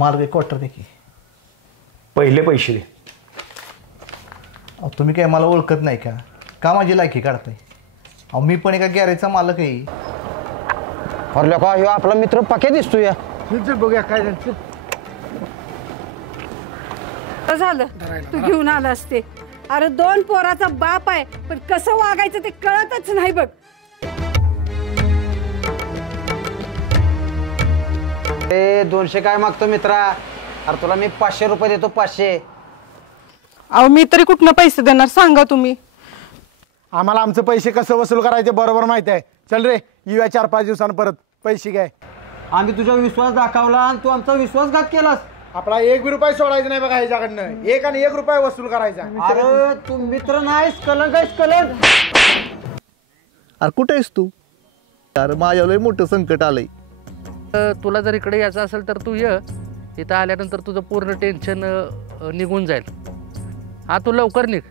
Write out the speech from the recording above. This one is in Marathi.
मार्ग एक क्वार्टर दे की. पहिले पैसे दे. अहो तुम्ही काय मला ओळखत नाही का माझी लायकी काढताय? अहो मी पण एका गॅरेजचा मालक आहे. अरे का ह्यो आपला मित्र पक्या दिसतोय या. चल बघूया काय झालं. झालं तू घेऊन आला असते. अरे 2 पोराचा बाप आहे पण कसं वागायचं ते कळतच नाही बघ. ए 200 काय मागतो मित्रा? अरे तुला मी 500 रुपये देतो 500. अहो मी तरी कुठनं पैसे देणार सांगा तुम्ही. आम्हाला आमचे पैसे कसं वसूल करायचे बरोबर माहित आहे. चल रे येऊया 4-5 दिवसांनी परत. पैसे काय आम्ही तुझा विश्वास दाखवला आणि तू आमचा विश्वासघात केलास. आपला 1 रुपया सोडायचा नाही बघा ह्याच्याकडनं. 1 आणि 1 रुपया वसूल करायचा. अरे तू मित्र नाहीस कलंक आहेस कलंक. अरे कुठे आहेस तू? अरे माझ्यावर मोठं संकट आलंय. तुला जर इकडे यायचं असेल तर तू ये. इथं आल्यानंतर तुझं पूर्ण टेन्शन निघून जाईल. हा तू लवकर निघ.